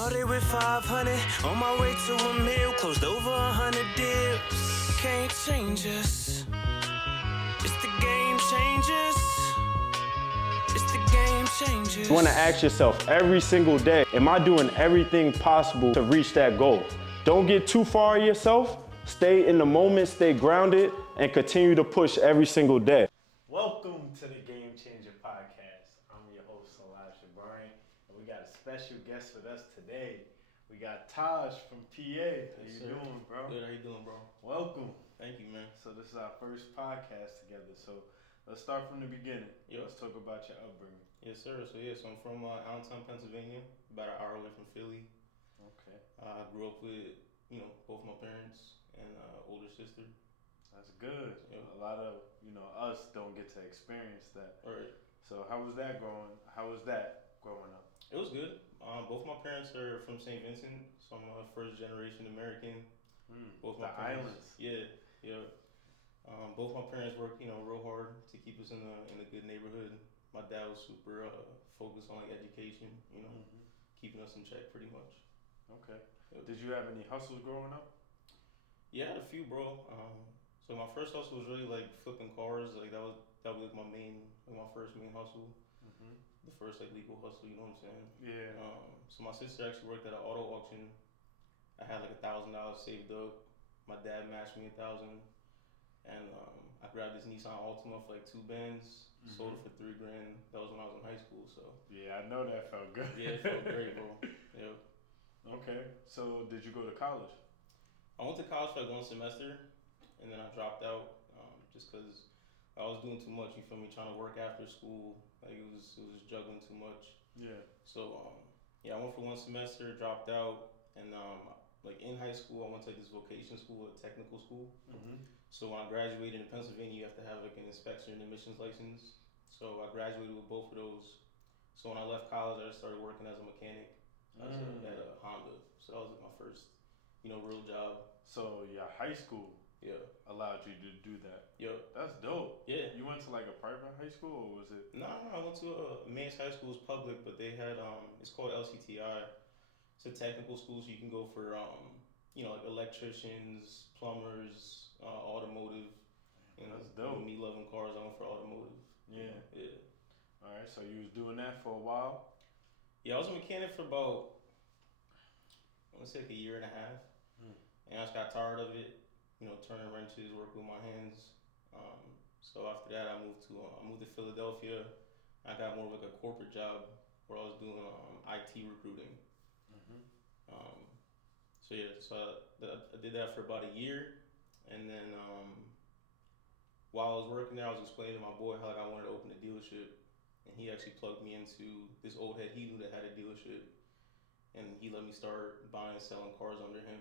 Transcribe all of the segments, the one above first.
Started with 500, on my way to a mil, closed over 100 deals. Can't change us. It's the game changers. It's the game changers. You want to ask yourself every single day, am I doing everything possible to reach that goal? Don't get too far of yourself. Stay in the moment, stay grounded, and continue to push every single day. Welcome to the Game Changer Podcast. I'm your host, Tahj, and we got a special guest with us today. We got Tahj from PA. How you doing, bro? Good, how you doing, bro? Welcome. Thank you, man. So this is our first podcast together. So let's start from the beginning. Yep. Let's talk about your upbringing. Yes, sir. So I'm from Allentown, Pennsylvania, about an hour away from Philly. Okay. I grew up with, both my parents and older sister. That's good. Yep. A lot of, us don't get to experience that. Right. So how was that growing up? It was good. Both my parents are from St. Vincent, so I'm a first generation American. Both my islands. parents, yeah. Both my parents worked, real hard to keep us in a good neighborhood. My dad was super focused on education, keeping us in check pretty much. Okay. Yep. Did you have any hustles growing up? Yeah, I had a few, bro. So my first hustle was really like flipping cars. Like that was like my first main hustle. The first like legal hustle, you know what I'm saying? Yeah. So my sister actually worked at an auto auction. I had like $1,000 saved up. My dad matched me $1,000, and I grabbed this Nissan Altima for like 2 bands. Sold it for $3,000. That was when I was in high school. So yeah, I know that felt good. yeah, it felt great, bro. Yep. Okay. So did you go to college? I went to college for like 1 semester, and then I dropped out just because I was doing too much. You feel me? Trying to work after school, like it was juggling too much. Yeah. So I went for 1 semester, dropped out, and like in high school, I went to like this vocation school, a technical school. So when I graduated in Pennsylvania, you have to have like an inspection and emissions license. So I graduated with both of those. So when I left college, I just started working as a mechanic at a Honda. So that was like my first, real job. So your high school allowed you to do that. Yep. That's dope. Yeah. You went to like a private high school, or was it? No, I went to a Mays High School. It's public, but they had it's called LCTI. It's a technical school, so you can go for like electricians, plumbers, automotive. That's dope. Me loving cars, I went for automotive. Yeah. Yeah. All right. So you was doing that for a while. Yeah, I was a mechanic for about, I want to say like 1.5 years. And I just got tired of it, turning wrenches, working with my hands. So after that, I moved to Philadelphia. I got more of like a corporate job where I was doing IT recruiting. So I did that for about 1 year, and then while I was working there, I was explaining to my boy how like I wanted to open a dealership, and he actually plugged me into this old head he knew that had a dealership, and he let me start buying and selling cars under him.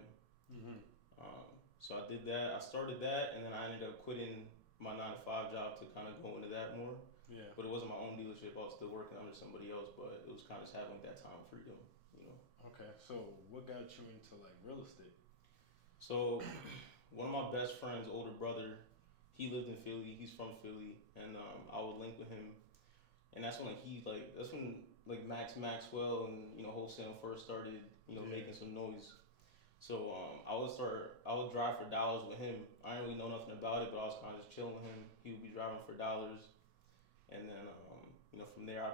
So I did that. I started that, and then I ended up quitting my 9-to-5 job to kind of go into that more. Yeah. But it wasn't my own dealership. I was still working under somebody else, but it was kind of just having that time freedom, Okay. So what got you into like real estate? So one of my best friends' older brother, he lived in Philly. He's from Philly, and I would link with him, and that's when Max Maxwell and wholesale first started making some noise. So I would drive for dollars with him. I didn't really know nothing about it, but I was kind of just chilling with him. He would be driving for dollars, and then from there I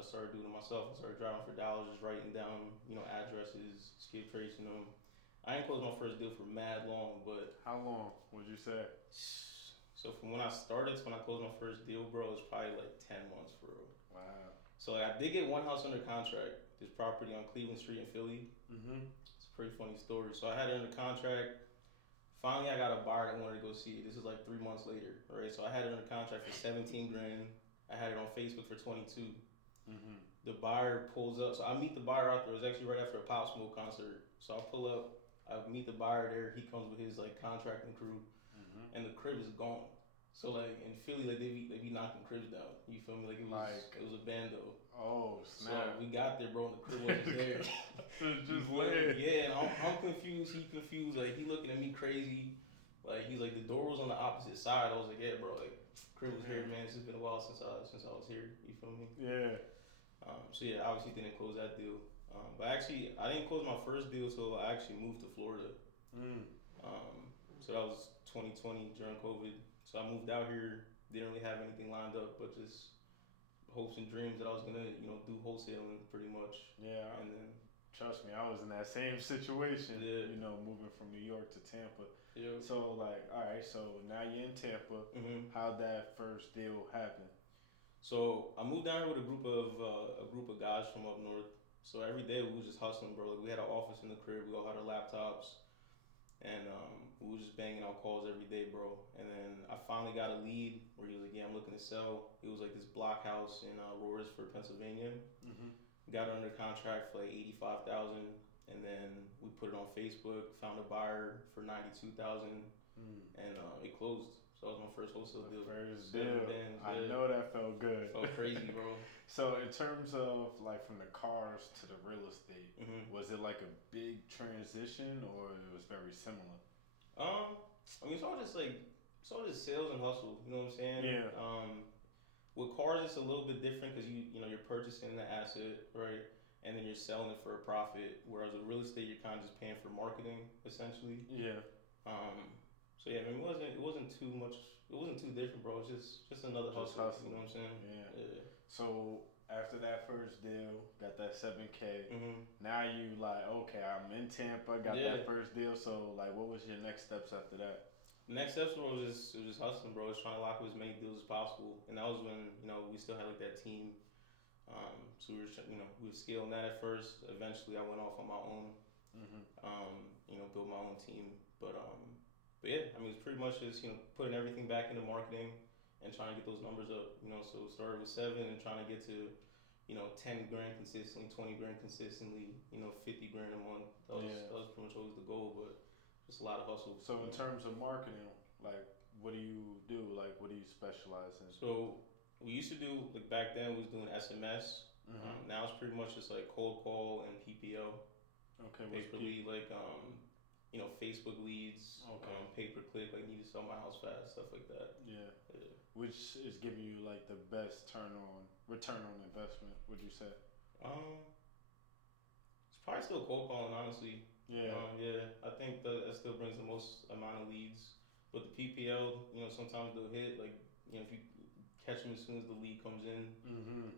started doing it myself. I started driving for dollars, just writing down addresses, skip tracing them. I didn't close my first deal for mad long, but how long would you say? So from when I started to when I closed my first deal, bro, it was probably like 10 months, bro. Wow. So I did get one house under contract. This property on Cleveland Street in Philly. It's a pretty funny story. So I had it under contract. Finally, I got a buyer that wanted to go see it. This is like 3 months later, right? So I had it under contract for $17,000. I had it on Facebook for $22,000. The buyer pulls up. So I meet the buyer out there. It was actually right after a Pop Smoke concert. So I pull up. I meet the buyer there. He comes with his like contracting crew, and the crib is gone. So like in Philly, like they be knocking cribs down. You feel me? Like it was a bando. Oh snap! So we got there, bro, and the crib wasn't there. It's just lit. Yeah, and I'm confused. He confused. Like he looking at me crazy. Like he's like the door was on the opposite side. I was like, yeah, bro. Like crib was here, man. It's been a while since I was here. You feel me? Yeah. So yeah, obviously didn't close that deal. But actually, I didn't close my first deal till I actually moved to Florida. So that was 2020 during COVID. So I moved out here, didn't really have anything lined up, but just hopes and dreams that I was gonna, do wholesaling pretty much. Yeah. And then, Trust me, I was in that same situation. Yeah. Moving from New York to Tampa. yeah. So like, all right, so now you're in Tampa. hmm How'd that first deal happen? So I moved down here with a group of guys from up north. So every day we was just hustling, bro. Like we had an office in the crib. We all had our laptops, and we was just banging out calls every day, bro. And then I finally got a lead where he was like, "Yeah, I'm looking to sell." It was like this block house in Royersford, Pennsylvania. Got it under contract for like 85,000, and then we put it on Facebook. Found a buyer for 92,000, and it closed. So that was my first wholesale deal. First 7 deal. bands, I yeah. know that felt good. Felt crazy, bro. So in terms of like from the cars to the real estate, was it like a big transition or it was very similar? I mean, it's all just sales and hustle. You know what I'm saying? Yeah. With cars, it's a little bit different because you're purchasing the asset, right, and then you're selling it for a profit. Whereas with real estate, you're kind of just paying for marketing, essentially. Yeah. So yeah, I mean, it wasn't too much. It wasn't too different, bro. It's just another hustle. You know what I'm saying? Yeah. So after that first deal, got that 7K. Mm-hmm. Now you like, okay, I'm in Tampa, got that first deal. So like, what was your next steps after that? Next steps bro, was just hustling, bro. Just trying to lock up as many deals as possible, and that was when we still had like that team. So we were scaling that at first. Eventually, I went off on my own. Built my own team, but yeah, I mean it's pretty much just putting everything back into marketing and trying to get those numbers up. So it started with 7 and trying to get to 10 grand consistently, 20 grand consistently, 50 grand a month. That was pretty much always the goal, but just a lot of hustle. So in terms of marketing, like what do you do? Like what do you specialize in? So we used to do like back then we was doing SMS. Now it's pretty much just like cold call and PPO. Okay. Basically like Facebook leads, okay. Pay per click, like need to sell my house fast, stuff like that. Yeah. Which is giving you like the best return on investment, would you say? It's probably still cold calling, honestly. Yeah. I think that still brings the most amount of leads. But the PPL, sometimes they'll hit, like, if you catch them as soon as the lead comes in,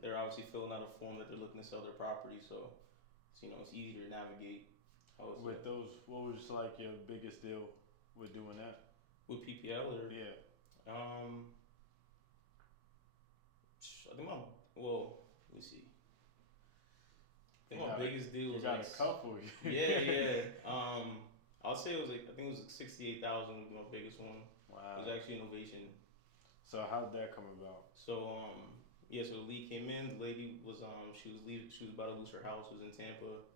they're obviously filling out a form that they're looking to sell their property, so it's easier to navigate. With those, what was like your biggest deal with doing that? With PPL or? Yeah. I think let me see. I think my biggest deal was like a couple. yeah. I'll say I think it was like 68,000 was my biggest one. Wow. It was actually innovation. So how did that come about? So so the lead came in. The lady was she was about to lose her house. It was in Tampa.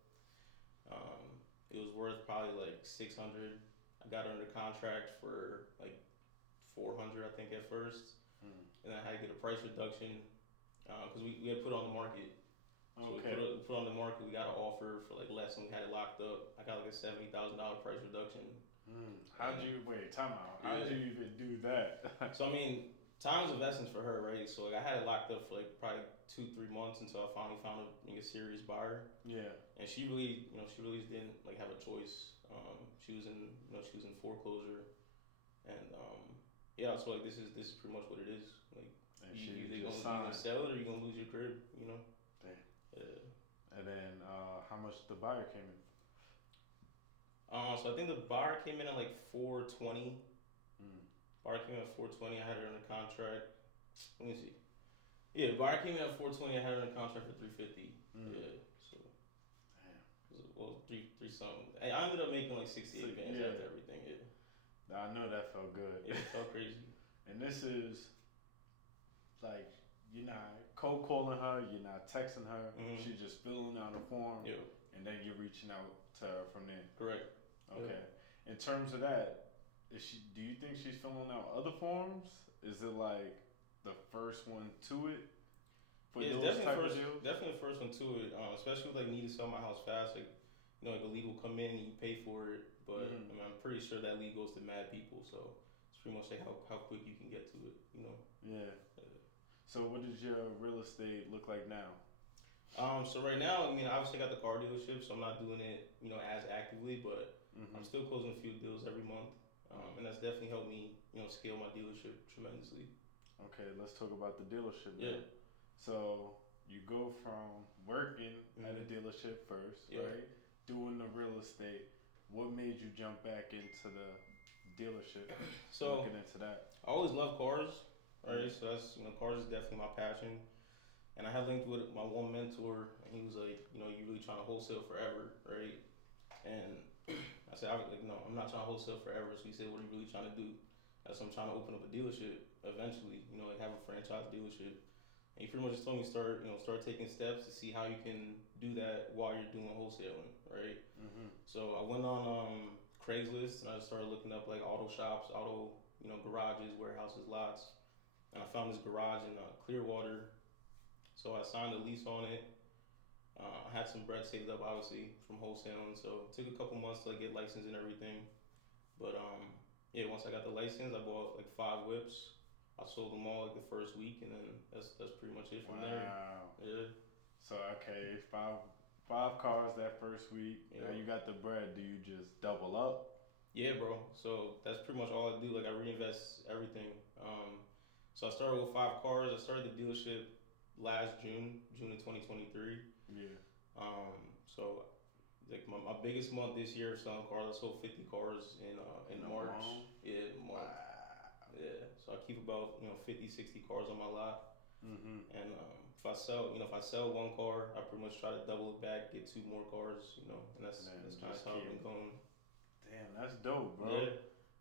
It was worth probably like 600. I got her under contract for like 400, I think at first, and I had to get a price reduction because we had put it on the market. So we put on the market. We got an offer for like less, and we had it locked up. I got like a $70,000 price reduction. How'd you time out? How'd you even do that? So I mean, time is of essence for her, right? So like I had it locked up for like probably 2-3 months until I finally found a serious buyer. Yeah. And she really didn't like have a choice. She was in foreclosure, and so like this is pretty much what it is. Like you gonna sell it or you gonna lose your crib, Damn. Yeah. And then how much the buyer came in? So I think the buyer came in at like 420. Buyer came in at 420. I had her under contract. Let me see. Yeah, buyer came in at 420. I had her under contract for 350. Yeah. So. Damn. Well, three something. I ended up making like 68 bands after everything. Yeah. I know that felt good. Yeah, it felt crazy. And this is like you're not cold calling her, you're not texting her. She's just filling out a form, and then you're reaching out to her from there. Correct. Okay. In terms of that, do you think she's filling out other forms? Is it like the first one to it? It's definitely the first one to it. Especially with like need to sell my house fast. Like like a lead will come in and you pay for it, but I mean, I'm pretty sure that lead goes to mad people. So it's pretty much like how quick you can get to it. Yeah. So what does your real estate look like now? So right now, I mean, obviously I got the car dealership, so I'm not doing it, as actively, but I'm still closing a few deals every month, and that's definitely helped me, scale my dealership tremendously. Okay, let's talk about the dealership. Yeah. Now. So you go from working at a dealership first, right? Doing the real estate. What made you jump back into the dealership? So looking into that. I always loved cars, right? So that's cars is definitely my passion. And I had linked with my one mentor, and he was like, you really trying to wholesale forever, right? And I said, no, I'm not trying to wholesale forever. So he said, what are you really trying to do? I said, I'm trying to open up a dealership eventually, like have a franchise dealership. And he pretty much just told me start taking steps to see how you can do that while you're doing wholesaling, right? So I went on Craigslist and I just started looking up like auto shops, garages, warehouses, lots, and I found this garage in Clearwater. So I signed a lease on it. I had some bread saved up, obviously, from wholesaling. So it took a couple months to get licensed and everything. But once I got the license, I bought like 5 whips. I sold them all like the first week, and then that's pretty much it from there. Wow. Yeah. So okay, five cars that first week. Yeah. Now you got the bread. Do you just double up? Yeah, bro. So that's pretty much all I do. Like I reinvest everything. So I started with 5 cars. I started the dealership last June of 2023. Yeah. So like my biggest month this year of selling cars, I sold 50 cars in March. Month? Yeah, March. Wow. Yeah. So I keep about 50, 60 cars on my lot. And if I sell one car, I pretty much try to double it back, get 2 more cars, and that's kind of how I've been going. Damn, that's dope, bro.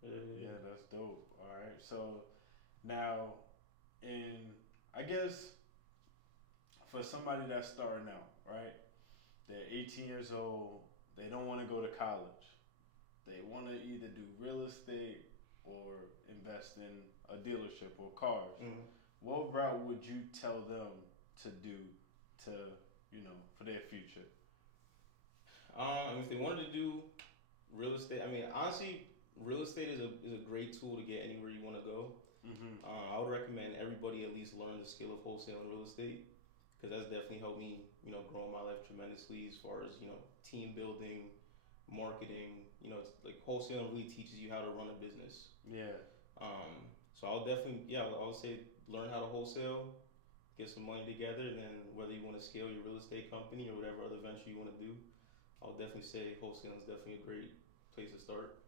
Yeah, that's dope. All right, so now, I guess for somebody that's starting out, right? They're 18 years old. They don't want to go to college. They want to either do real estate or invest in a dealership or cars. What route would you tell them to do for their future? If they wanted to do real estate, honestly, real estate is a great tool to get anywhere you want to go. I would recommend everybody at least learn the skill of wholesaling real estate, because that's definitely helped me, grow in my life tremendously as far as, team building, marketing. It's like wholesaling really teaches you how to run a business. Yeah. So I'll definitely, I would say learn how to wholesale, get some money together, and then whether you want to scale your real estate company or whatever other venture you want to do, I'll definitely say wholesaling is definitely a great place to start.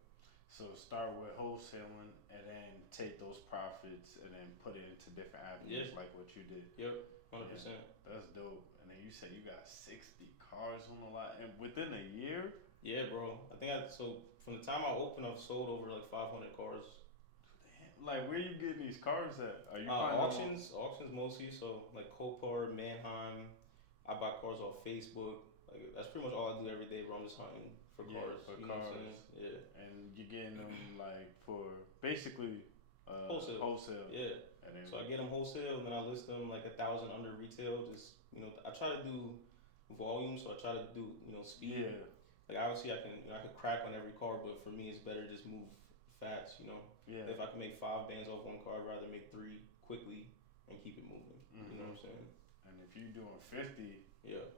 So start with wholesaling and then take those profits and then put it into different avenues like what you did. Yep, 100%. Yeah, that's dope. And then you said you got 60 cars on the lot, and within a year? Yeah, bro. So from the time I opened, I've sold over like 500 cars. Damn. Like, where you getting these cars at? Are you auctions mostly. So like Copart, Manheim. I buy cars off Facebook. Like that's pretty much all I do every day, bro. I'm just hunting for cars. For you cars. Know what I'm saying? Yeah. And you're getting them like for basically wholesale. Yeah. And then, so I get them wholesale, and then I list them like 1,000 under retail. Just I try to do volume, so I try to do speed. Yeah. Like obviously I could crack on every car, but for me it's better just move fast. Yeah. If I can make 5 bands off one car, I'd rather make 3 quickly and keep it moving. You know what I'm saying? And if you're doing 50, yeah,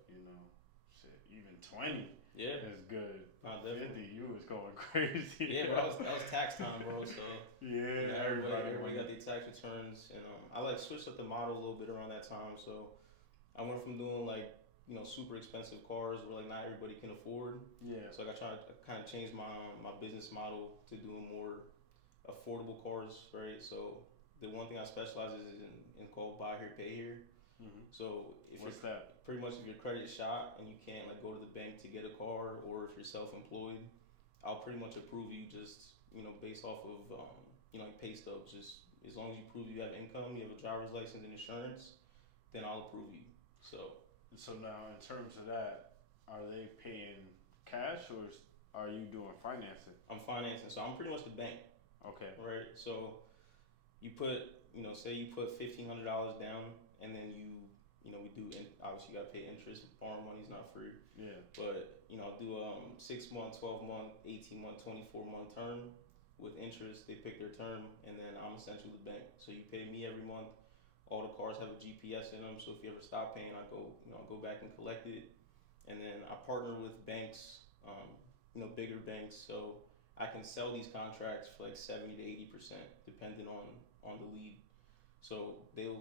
shit, even 20. Yeah, that's good. Not 50, you was going crazy. Yeah, but that was tax time, bro. So yeah, everybody got their tax returns, and I switched up the model a little bit around that time. So I went from doing like super expensive cars where like not everybody can afford. Yeah. So I tried to kind of change my business model to doing more affordable cars, right? So the one thing I specialize is in called buy here, pay here. So what's that? Pretty much if your credit's shot and you can't like go to the bank to get a car, or if you're self-employed, I'll pretty much approve you just based off of like pay stubs. Just as long as you prove you have income, you have a driver's license and insurance, then I'll approve you. So now in terms of that, are they paying cash or are you doing financing? I'm financing, so I'm pretty much the bank. Okay. Right. So you put say you put $1,500 down, and then we do, obviously you gotta pay interest. Borrowing money's not free. Yeah. But I'll do 6 month, 12 month, 18 month, 24 month term with interest. They pick their term, and then I'm essentially the bank. So you pay me every month All the cars have a GPS in them, so if you ever stop paying, I go back and collect it. And then I partner with banks, bigger banks, so I can sell these contracts for like 70 to 80%, depending on the lead. So they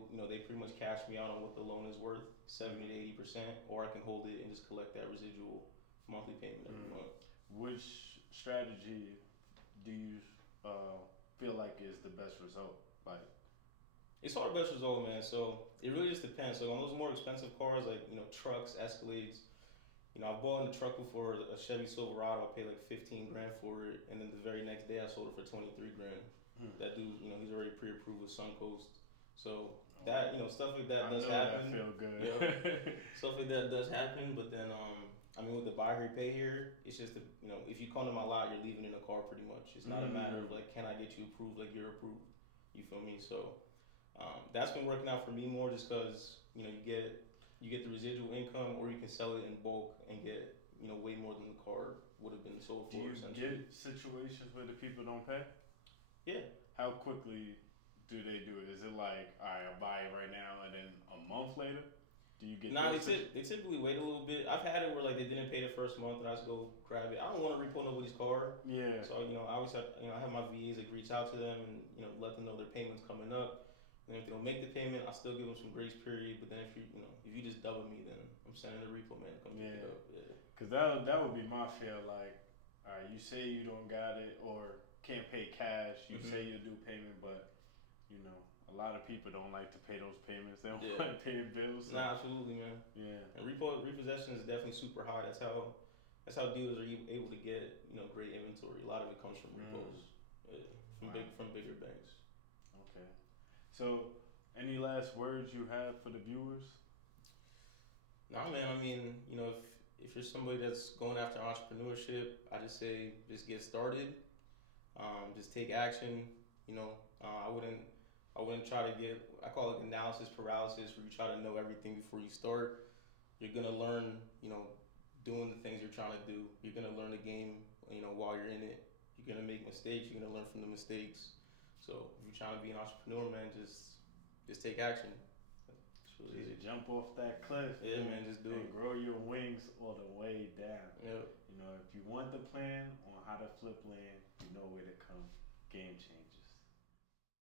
pretty much cash me out on what the loan is worth, 70 to 80%, or I can hold it and just collect that residual monthly payment every month. Which strategy do you feel like is the best result? Like, it's all the best result, man. So it really just depends. So on those more expensive cars, like trucks, Escalades, I bought in a truck before, a Chevy Silverado. I paid like 15 grand for it, and then the very next day I sold it for 23 grand. That dude, he's already pre-approved with Suncoast. So that stuff like that does happen. That feel good. Stuff like that does happen, but then with the buy here pay here, it's just if you come to my lot, you're leaving in a car pretty much. It's not a matter of like, can I get you approved? Like, you're approved. You feel me? So that's been working out for me more, just because you get the residual income, or you can sell it in bulk and get way more than the car would have been sold for. Do you get situations where the people don't pay? Yeah. How quickly do they do it? Is it like, all right, I'll buy it right now, and then a month later, do you get? Nah, they typically wait a little bit. I've had it where like they didn't pay the first month, and I just go grab it. I don't want to repo nobody's car. Yeah. So I always have I have my VAs like reach out to them and let them know their payment's coming up. And if they don't make the payment, I still give them some grace period. But then if you just double me, then I'm sending the repo man to come pick it up. Yeah. Cause that would be my fear. Like, all right, you say you don't got it or can't pay cash. You say you do payment, but a lot of people don't like to pay those payments. They don't want to pay their bills. So. Nah, absolutely, man. Yeah. And repossession is definitely super high. That's how dealers are able to get great inventory. A lot of it comes from repos, from bigger banks. Okay. So, any last words you have for the viewers? Nah, man. I mean, if you're somebody that's going after entrepreneurship, I just say just get started. Just take action. I wouldn't try to get, I call it analysis paralysis, where you try to know everything before you start. You're gonna learn, doing the things you're trying to do. You're gonna learn the game, while you're in it. You're gonna make mistakes. You're gonna learn from the mistakes. So if you're trying to be an entrepreneur, man, just take action. Just jump off that cliff. Yeah, man, just do it. Grow your wings all the way down. Yep. If you want the plan on how to flip land, you know where to come. Game changer.